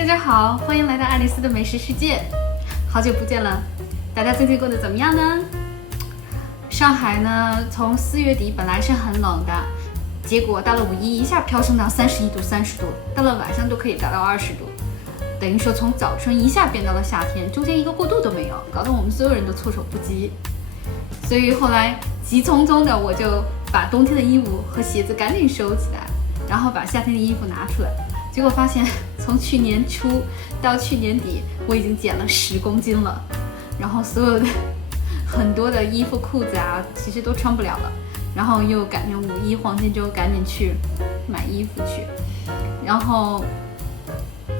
大家好，欢迎来到爱丽丝的美食世界。好久不见了，大家最近过得怎么样呢？上海呢，从4月底本来是很冷的，结果到了5一下飙升到31度、30度，到了晚上都可以达到20度，等于说从早春一下变到了夏天，中间一个过渡都没有，搞得我们所有人都措手不及。所以后来急匆匆的我就把冬天的衣服和鞋子赶紧收起来，然后把夏天的衣服拿出来，结果发现从去年初到去年底我已经减了10公斤了，然后所有的很多的衣服裤子啊其实都穿不了了，然后又赶上5一黄金周赶紧去买衣服去，然后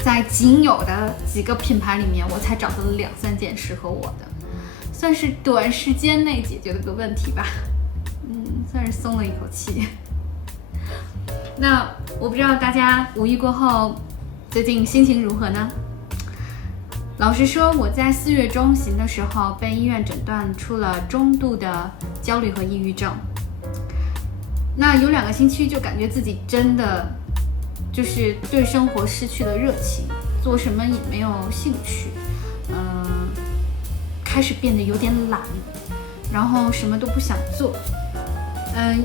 在仅有的几个品牌里面我才找到了2-3件适合我的，算是短时间内解决了个问题吧，算是松了一口气。那我不知道大家5一过后最近心情如何呢？老实说，我在4月中旬的时候被医院诊断出了中度的焦虑和抑郁症。那有2个星期就感觉自己真的就是对生活失去了热情，做什么也没有兴趣，开始变得有点懒，然后什么都不想做。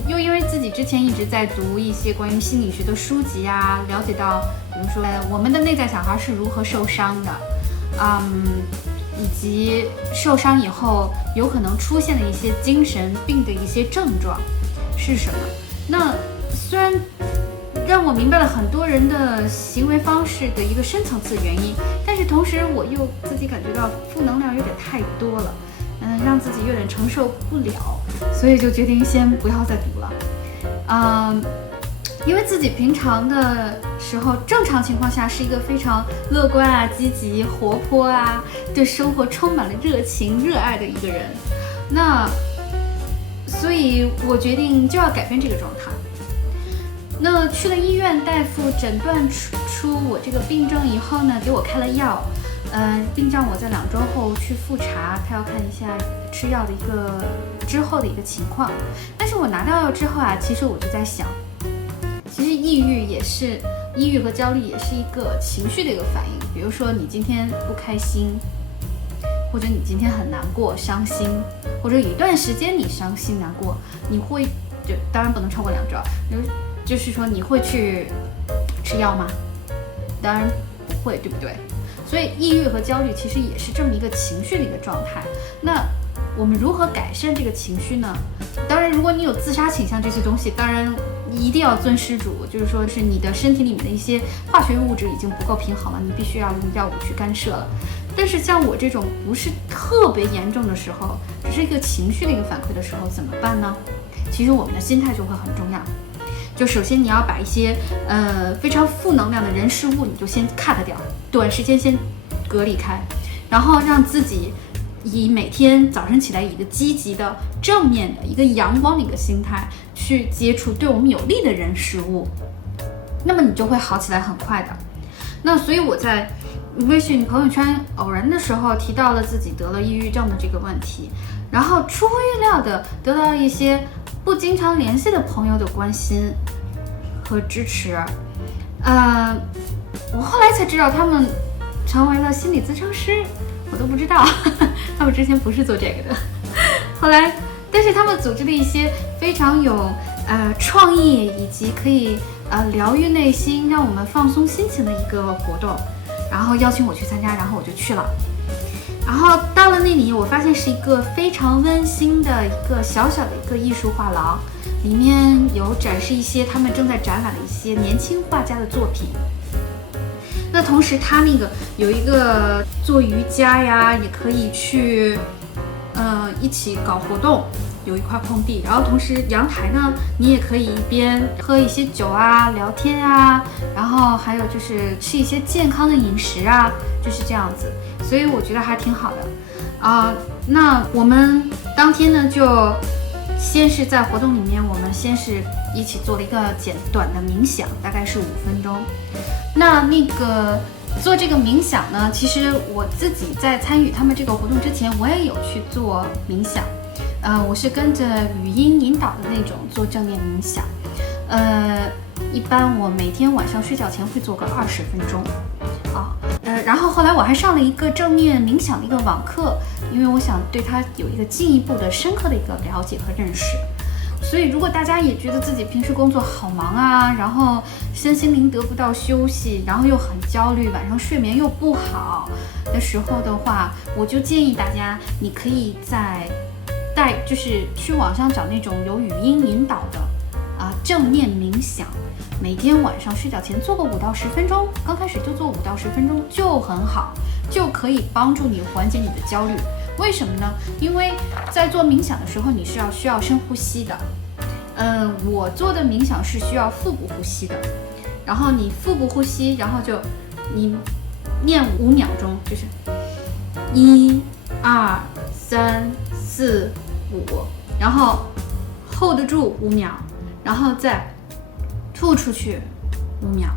又因为自己之前一直在读一些关于心理学的书籍啊，了解到比如说我们的内在小孩是如何受伤的，以及受伤以后有可能出现的一些精神病的一些症状是什么。那虽然让我明白了很多人的行为方式的一个深层次原因，但是同时我又自己感觉到负能量有点太多了，让自己有点承受不了，所以就决定先不要再读了。因为自己平常的时候，正常情况下是一个非常乐观啊、积极、活泼啊，对生活充满了热情、热爱的一个人。那所以我决定就要改变这个状态。那去了医院，大夫诊断出我这个病症以后呢，给我开了药，并让我在2周后去复查，他要看一下吃药的一个之后的一个情况。但是我拿到药之后啊，其实我就在想，其实抑郁和焦虑也是一个情绪的一个反应。比如说你今天不开心，或者你今天很难过、伤心，或者有一段时间你伤心难过，你会就当然不能超过2周，就是说你会去吃药吗？当然不会，对不对？所以抑郁和焦虑其实也是这么一个情绪的一个状态。那我们如何改善这个情绪呢？当然如果你有自杀倾向这些东西，当然一定要遵施主，就是说是你的身体里面的一些化学物质已经不够平衡了，你必须要用药物去干涉了。但是像我这种不是特别严重的时候，只是一个情绪的一个反馈的时候怎么办呢？其实我们的心态就会很重要。就首先你要把一些非常负能量的人事物你就先 cut 掉，短时间先隔离开，然后让自己以每天早晨起来以一个积极的正面的一个阳光的一个心态去接触对我们有利的人事物，那么你就会好起来很快的。那所以我在微信朋友圈偶然的时候提到了自己得了抑郁症的这个问题，然后出乎意料的得到了一些不经常联系的朋友的关心和支持。我后来才知道他们成为了心理咨商师，我都不知道他们之前不是做这个的。后来但是他们组织了一些非常有创意以及可以疗愈内心让我们放松心情的一个活动，然后邀请我去参加，然后我就去了。然后到了那里，我发现是一个非常温馨的一个小小的一个艺术画廊，里面有展示一些他们正在展览的一些年轻画家的作品。那同时他那个有一个做瑜伽呀，也可以去一起搞活动，有一块空地，然后同时阳台呢，你也可以一边喝一些酒啊，聊天啊，然后还有就是吃一些健康的饮食啊，就是这样子。所以我觉得还挺好的那我们当天呢，就先是在活动里面，我们先是一起做了一个短的冥想，大概是5分钟。那个做这个冥想呢，其实我自己在参与他们这个活动之前，我也有去做冥想。我是跟着语音引导的那种做正念冥想。一般我每天晚上睡觉前会做个20分钟然后后来我还上了一个正念冥想的一个网课，因为我想对它有一个进一步的深刻的一个了解和认识。所以如果大家也觉得自己平时工作好忙啊，然后身心灵得不到休息，然后又很焦虑，晚上睡眠又不好的时候的话，我就建议大家，你可以就是去网上找那种有语音引导的正念冥想，每天晚上睡觉前做个5到10分钟，刚开始就做5到10分钟就很好，就可以帮助你缓解你的焦虑。为什么呢？因为在做冥想的时候，你是需要深呼吸的。我做的冥想是需要腹部呼吸的，然后你腹部呼吸，然后你念5秒钟，就是1、2、3、4、5，然后 hold 住5秒，然后再吐出去5秒。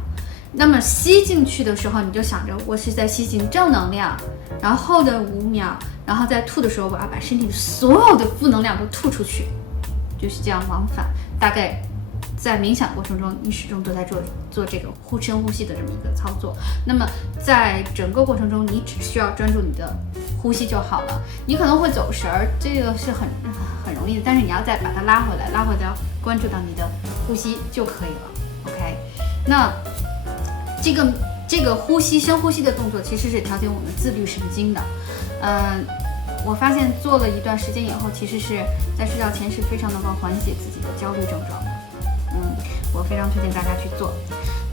那么吸进去的时候，你就想着我是在吸进正能量，然后 hold 5秒，然后在吐的时候，我要把身体的所有的负能量都吐出去，就是这样往返。大概在冥想过程中，你始终都在做这个深呼吸的这么一个操作。那么在整个过程中，你只需要专注你的呼吸就好了。你可能会走神儿，这个是很容易的，但是你要再把它拉回来，关注到你的呼吸就可以了。OK， 那这个深呼吸的动作其实是调节我们自律神经的。我发现做了一段时间以后，其实是在睡觉前是非常能够缓解自己的焦虑症状的。我非常推荐大家去做。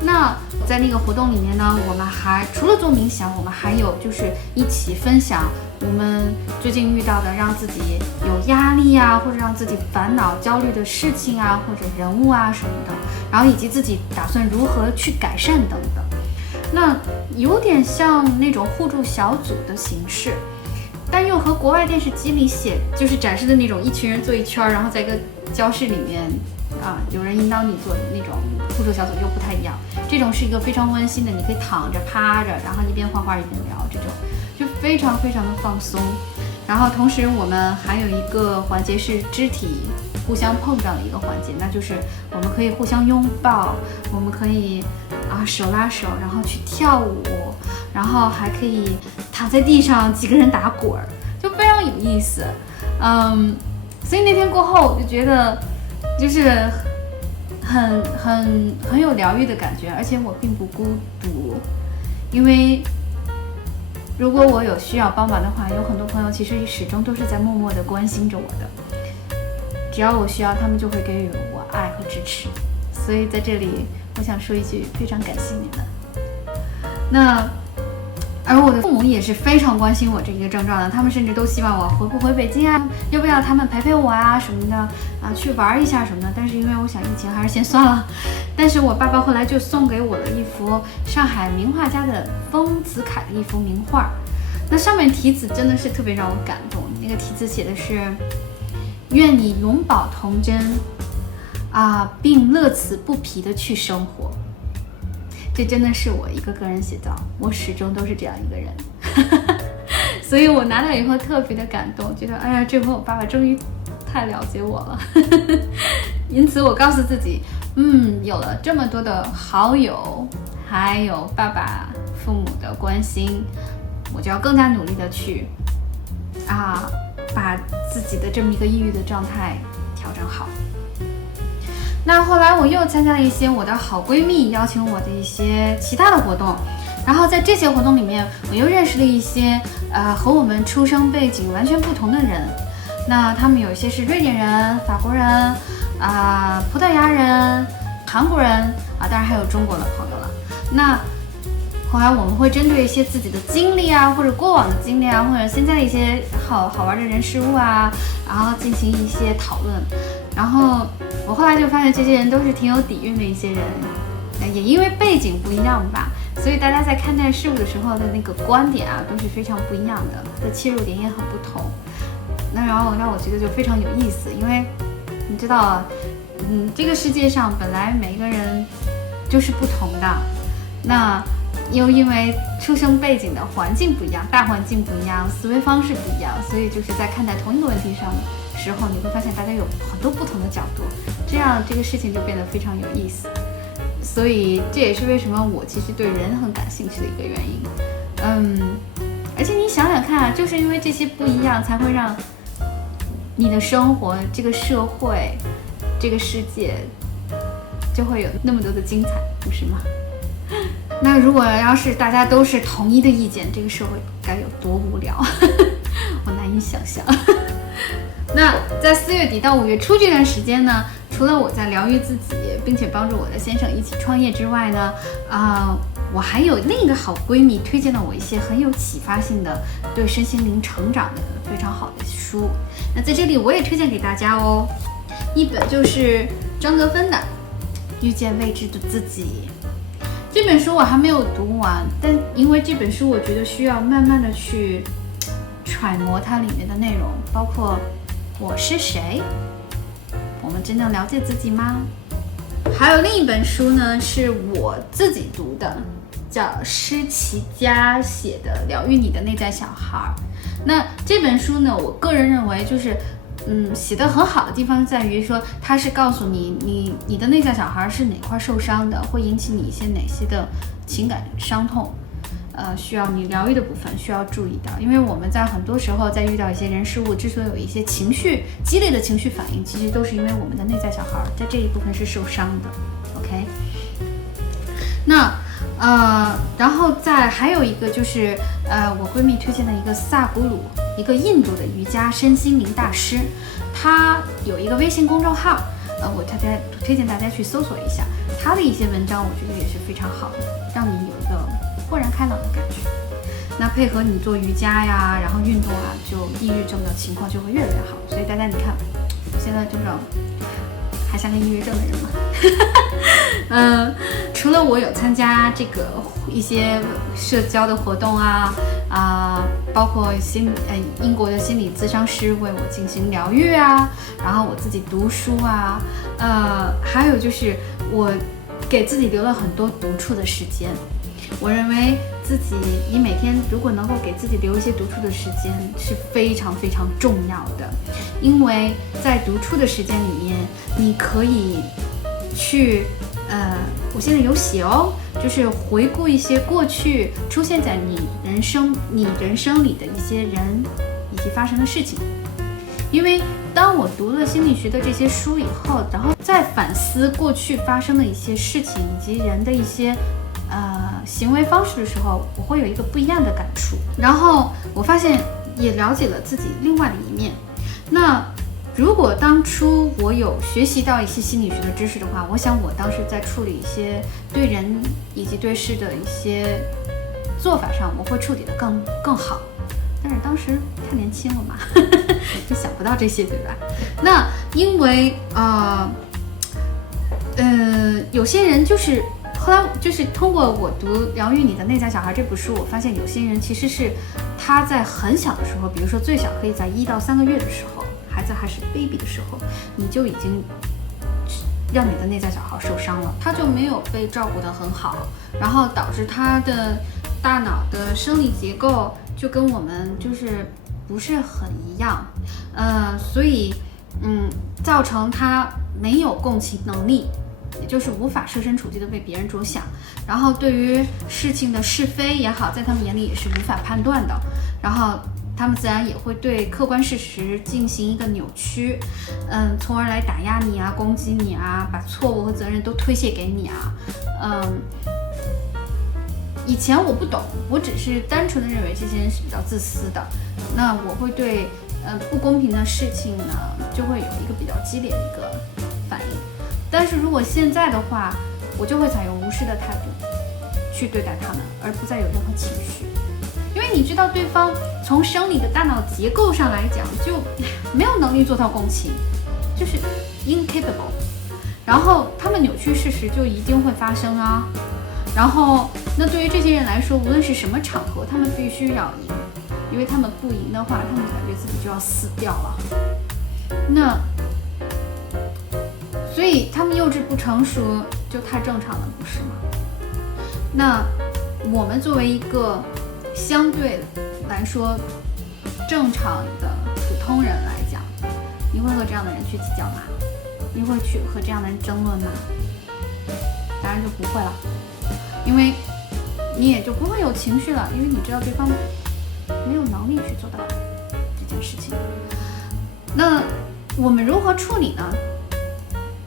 那在那个活动里面呢，我们还除了做冥想，我们还有就是一起分享我们最近遇到的让自己有压力啊，或者让自己烦恼焦虑的事情啊，或者人物啊什么的，然后以及自己打算如何去改善等等。那有点像那种互助小组的形式，但又和国外电视机里就是展示的那种一群人坐一圈，然后在一个教室里面有人引导你做的那种互助小组又不太一样。这种是一个非常温馨的，你可以躺着趴着，然后一边画画一边聊，这种就非常非常的放松。然后同时我们还有一个环节是肢体互相碰撞的一个环节，那就是我们可以互相拥抱，我们可以手拉手，然后去跳舞，然后还可以躺在地上几个人打滚，就非常有意思。所以那天过后就觉得就是很有疗愈的感觉，而且我并不孤独，因为如果我有需要帮忙的话，有很多朋友其实始终都是在默默地关心着我的，只要我需要，他们就会给予我爱和支持。所以在这里我想说一句，非常感谢你们。而我的父母也是非常关心我这一个症状的，他们甚至都希望我回不回北京啊，要不要他们陪我啊什么的去玩一下什么的。但是因为我想疫情还是先算了。但是我爸爸后来就送给我了一幅上海名画家的丰子恺的一幅名画，那上面题词真的是特别让我感动。那个题词写的是：愿你永葆童真并乐此不疲的去生活。这真的是我一个个人写照，我始终都是这样一个人。所以我拿到以后特别的感动，觉得哎呀，这回我爸爸终于太了解我了。因此我告诉自己，有了这么多的好友，还有爸爸父母的关心，我就要更加努力的去把自己的这么一个抑郁的状态调整好。那后来我又参加了一些我的好闺蜜邀请我的一些其他的活动，然后在这些活动里面，我又认识了一些和我们出生背景完全不同的人。那他们有一些是瑞典人、法国人、葡萄牙人、韩国人当然还有中国的朋友了。那后来我们会针对一些自己的经历或者过往的经历或者现在的一些好玩的人事物然后进行一些讨论。然后我后来就发现这些人都是挺有底蕴的一些人，也因为背景不一样吧，所以大家在看待事物的时候的那个观点都是非常不一样的切入点也很不同。那然后让我觉得就非常有意思，因为你知道这个世界上本来每一个人就是不同的，那又因为出生背景的环境不一样，大环境不一样，思维方式不一样，所以就是在看待同一个问题上的时候，你会发现大家有很多不同的角度，这样这个事情就变得非常有意思。所以这也是为什么我其实对人很感兴趣的一个原因。而且你想想看啊，就是因为这些不一样，才会让你的生活、这个社会、这个世界就会有那么多的精彩，不是吗？那如果要是大家都是统一的意见，这个社会该有多无聊，我难以想象。那在4月底到5月初这段时间呢，除了我在疗愈自己，并且帮助我的先生一起创业之外呢，我还有另一个好闺蜜推荐了我一些很有启发性的对身心灵成长的非常好的书。那在这里我也推荐给大家哦，一本就是张德芬的《遇见未知的自己》。这本书我还没有读完，但因为这本书我觉得需要慢慢的去揣摩它里面的内容，包括我是谁，我们真正了解自己吗？还有另一本书呢，是我自己读的，叫施琪佳写的《疗愈你的内在小孩》。那这本书呢，我个人认为就是写得很好的地方在于说，它是告诉你的内在小孩是哪块受伤的，会引起你一些哪些的情感伤痛，需要你疗愈的部分需要注意到。因为我们在很多时候在遇到一些人事物之所以有一些激烈的情绪反应，其实都是因为我们的内在小孩在这一部分是受伤的。 OK， 那然后还有一个就是我闺蜜推荐的一个萨古鲁，一个印度的瑜伽身心灵大师，他有一个微信公众号，我推荐大家去搜索一下他的一些文章，我觉得也是非常好的，让你有一个豁然开朗的感觉。那配合你做瑜伽呀，然后运动啊，就抑郁症的情况就会越来越好。所以大家你看，我现在这种还像个抑郁症的人吗？除了我有参加这个一些社交的活动包括英国的心理咨商师为我进行疗愈啊，然后我自己读书啊，还有就是我给自己留了很多独处的时间。我认为自己你每天如果能够给自己留一些独处的时间是非常非常重要的，因为在独处的时间里面，你可以去我现在有写哦，就是回顾一些过去出现在你人生里的一些人以及发生的事情。因为当我读了心理学的这些书以后，然后再反思过去发生的一些事情以及人的一些行为方式的时候，我会有一个不一样的感触，然后我发现也了解了自己另外的一面。那如果当初我有学习到一些心理学的知识的话，我想我当时在处理一些对人以及对事的一些做法上，我会处理得更好。但是当时太年轻了嘛，就想不到这些，对吧？那因为有些人就是后来就是通过我读《疗愈你的内在小孩》这部书，我发现有些人其实是他在很小的时候，比如说最小可以在1到3个月的时候，孩子还是 baby 的时候，你就已经让你的内在小孩受伤了，他就没有被照顾得很好，然后导致他的大脑的生理结构就跟我们就是不是很一样，所以造成他没有共情能力，也就是无法设身处地的为别人着想，然后对于事情的是非也好，在他们眼里也是无法判断的，然后他们自然也会对客观事实进行一个扭曲，从而来打压你啊，攻击你啊，把错误和责任都推卸给你啊，以前我不懂，我只是单纯的认为这些人是比较自私的，那我会对不公平的事情呢，就会有一个比较激烈的一个反应。但是如果现在的话，我就会采用无视的态度去对待他们，而不再有任何情绪，因为你知道对方从生理的大脑结构上来讲，就没有能力做到共情，就是 incapable， 然后他们扭曲事实就一定会发生啊。然后那对于这些人来说，无论是什么场合，他们必须要赢，因为他们不赢的话，他们感觉自己就要死掉了。那所以他们幼稚不成熟就太正常了，不是吗？那我们作为一个相对来说正常的普通人来讲，你会和这样的人去计较吗？你会去和这样的人争论吗？当然就不会了，因为你也就不会有情绪了，因为你知道对方没有能力去做到这件事情。那我们如何处理呢？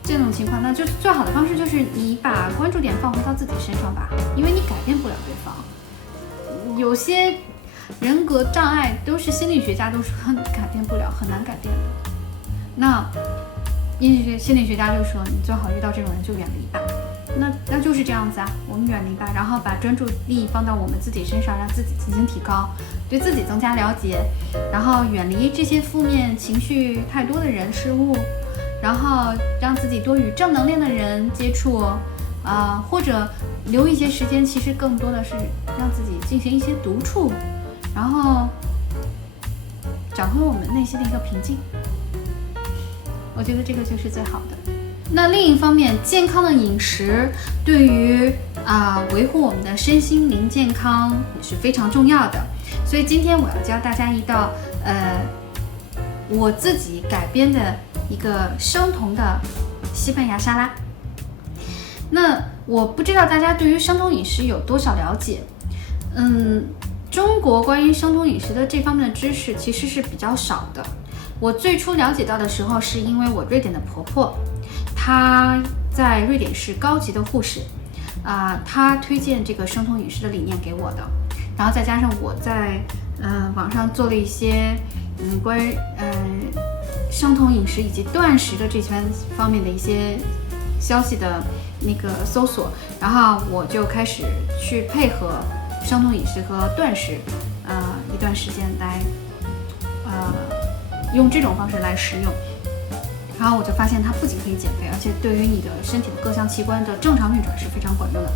这种情况，那就最好的方式就是你把关注点放回到自己身上吧，因为你改变不了对方。有些人格障碍都是心理学家都说改变不了，很难改变的。那心理学家就说，你最好遇到这种人就远离吧。那就是这样子啊，我们远离吧，然后把专注力放到我们自己身上，让自己进行提高，对自己增加了解，然后远离这些负面情绪太多的人事物，然后让自己多与正能量的人接触，或者留一些时间，其实更多的是让自己进行一些独处，然后找回我们内心的一个平静。我觉得这个就是最好的。那另一方面，健康的饮食对于维护我们的身心灵健康也是非常重要的。所以今天我要教大家一道我自己改编的一个生酮的西班牙沙拉。那我不知道大家对于生酮饮食有多少了解？中国关于生酮饮食的这方面的知识其实是比较少的。我最初了解到的时候，是因为我瑞典的婆婆，她在瑞典是高级的护士，她推荐这个生酮饮食的理念给我的，然后再加上我在网上做了一些关于生酮饮食以及断食的这方面的一些消息的那个搜索，然后我就开始去配合生酮饮食和断食，一段时间来用这种方式来食用，然后我就发现它不仅可以减肥，而且对于你的身体的各项器官的正常运转是非常管用的。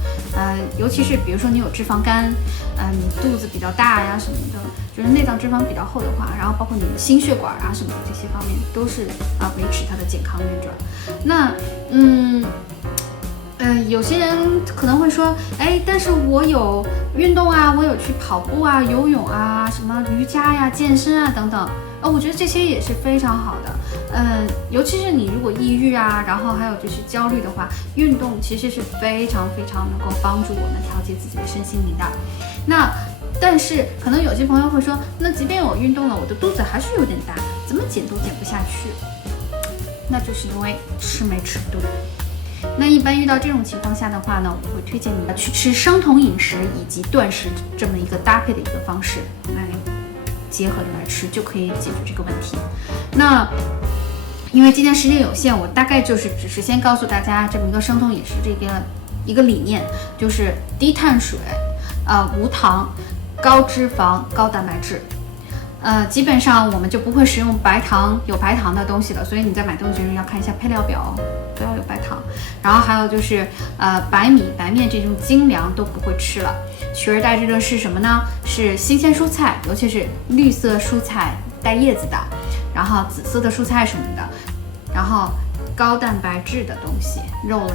尤其是比如说你有脂肪肝，你肚子比较大呀什么的，就是内脏脂肪比较厚的话，然后包括你的心血管啊什么的这些方面都是维持它的健康运转。那有些人可能会说，但是我有运动啊，我有去跑步啊、游泳啊、什么瑜伽呀、健身啊等等。我觉得这些也是非常好的，尤其是你如果抑郁啊，然后还有就是焦虑的话，运动其实是非常非常能够帮助我们调节自己的身心灵的。但是可能有些朋友会说，那即便我运动了，我的肚子还是有点大，怎么减都减不下去，那就是因为吃没吃对。那一般遇到这种情况下的话呢，我会推荐你去吃生酮饮食以及断食这么一个搭配的一个方式来结合着来吃，就可以解决这个问题。那因为今天时间有限，我大概只是先告诉大家这么一个生酮饮食一个理念，就是低碳水，无糖，高脂肪，高蛋白质。基本上我们就不会使用有白糖的东西了，所以你在买东西时要看一下配料表，不要有白糖。然后还有就是白米、白面这种精粮都不会吃了，取而代之的是什么呢？是新鲜蔬菜，尤其是绿色蔬菜带叶子的，然后紫色的蔬菜什么的，然后高蛋白质的东西，肉类，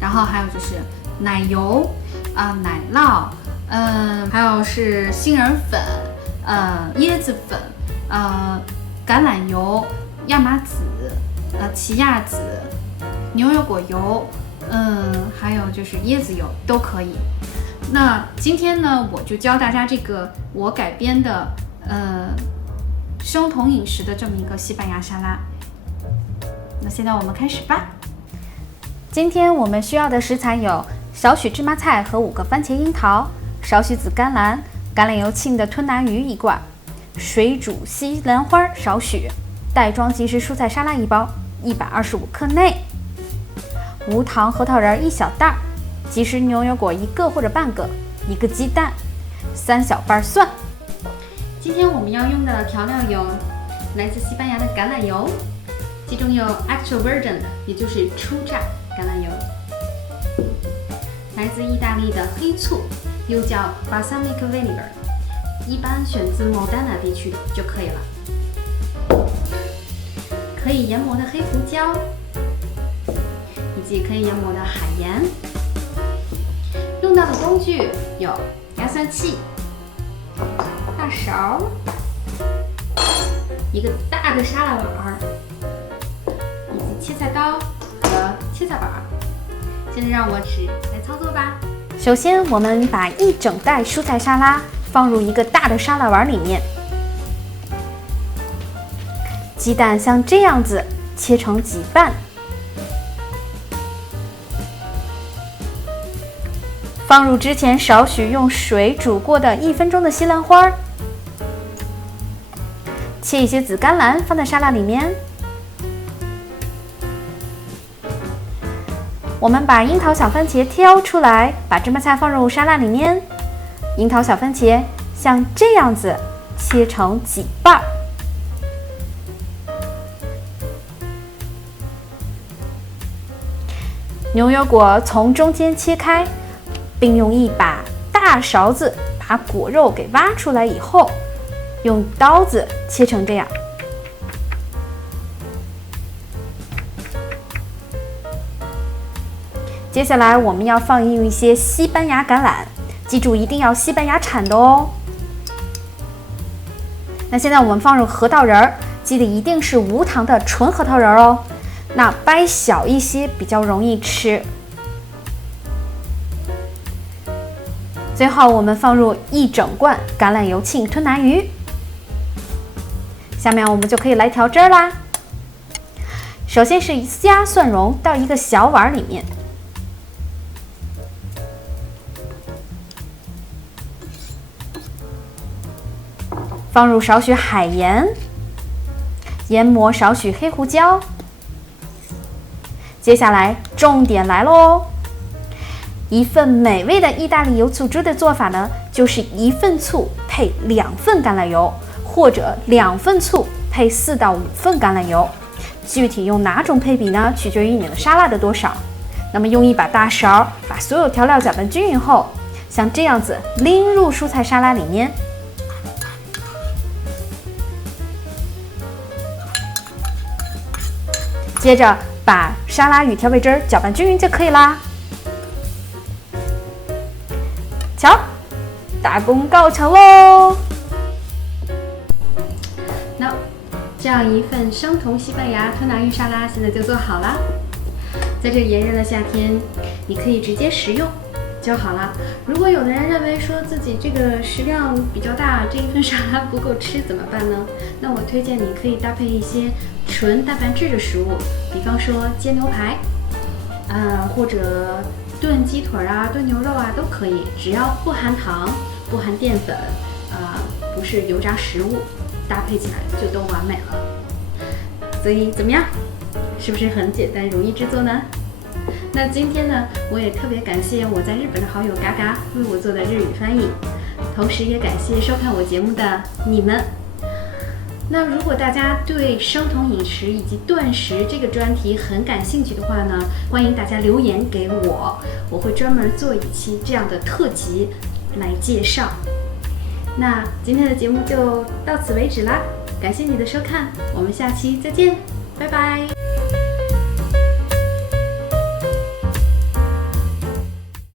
然后还有就是奶油奶酪，还有是杏仁粉。椰子粉，橄榄油、亚麻籽，奇亚籽，牛油果油，还有就是椰子油都可以。那今天呢，我就教大家这个我改编的生酮饮食的这么一个西班牙沙拉。那现在我们开始吧。今天我们需要的食材有少许芝麻菜和5个番茄樱桃，少许紫甘蓝。橄榄油浸的吞拿鱼1罐，水煮西兰花少许，袋装即食蔬菜沙拉1包，125克内，无糖核桃仁1小袋，即食牛油果1个或者半个，1个鸡蛋，3小瓣蒜。今天我们要用的调料有来自西班牙的橄榄油，其中有 extra virgin 也就是初榨橄榄油，来自意大利的黑醋。又叫 balsamic vinegar， 一般选自蒙大拿地区就可以了。可以研磨的黑胡椒，以及可以研磨的海盐。用到的工具有压蒜器、大勺、一个大的沙拉碗，以及切菜刀和切菜板。现在让我来操作吧。首先，我们把一整袋蔬菜沙拉放入一个大的沙拉碗里面，鸡蛋像这样子切成几瓣，放入之前少许用水煮过的1分钟的西兰花，切一些紫甘蓝放在沙拉里面。我们把樱桃小番茄挑出来，把芝麻菜放入沙拉里面。樱桃小番茄像这样子切成几瓣。牛油果从中间切开，并用一把大勺子把果肉给挖出来以后，用刀子切成这样。接下来我们要放入一些西班牙橄榄，记住一定要西班牙产的哦。那现在我们放入核桃仁儿，记得一定是无糖的纯核桃仁儿哦。那掰小一些比较容易吃。最后我们放入1整罐橄榄油浸吞拿鱼。下面我们就可以来调汁儿啦。首先是虾蒜蓉到一个小碗里面。放入少许海盐，研磨少许黑胡椒。接下来重点来喽！一份美味的意大利油醋猪的做法呢，就是1份醋配2份橄榄油，或者2份醋配4到5份橄榄油。具体用哪种配比呢，取决于你的沙拉的多少。那么用一把大勺把所有调料搅拌均匀后，像这样子拎入蔬菜沙拉里面。接着把沙拉与调味汁搅拌均匀就可以啦。瞧，大功告成喽！那这样一份生酮西班牙吞拿鱼沙拉现在就做好了。在这炎热的夏天，你可以直接食用就好了。如果有的人认为说自己这个食量比较大，这一份沙拉不够吃怎么办呢？那我推荐你可以搭配一些纯蛋白质的食物，比方说煎牛排，或者炖鸡腿啊、炖牛肉啊都可以，只要不含糖、不含淀粉，不是油炸食物，搭配起来就都完美了。所以怎么样？是不是很简单、容易制作呢？那今天呢，我也特别感谢我在日本的好友嘎嘎为我做的日语翻译，同时也感谢收看我节目的你们。那如果大家对生酮饮食以及断食这个专题很感兴趣的话呢，欢迎大家留言给我，我会专门做一期这样的特辑来介绍。那今天的节目就到此为止啦，感谢你的收看，我们下期再见，拜拜。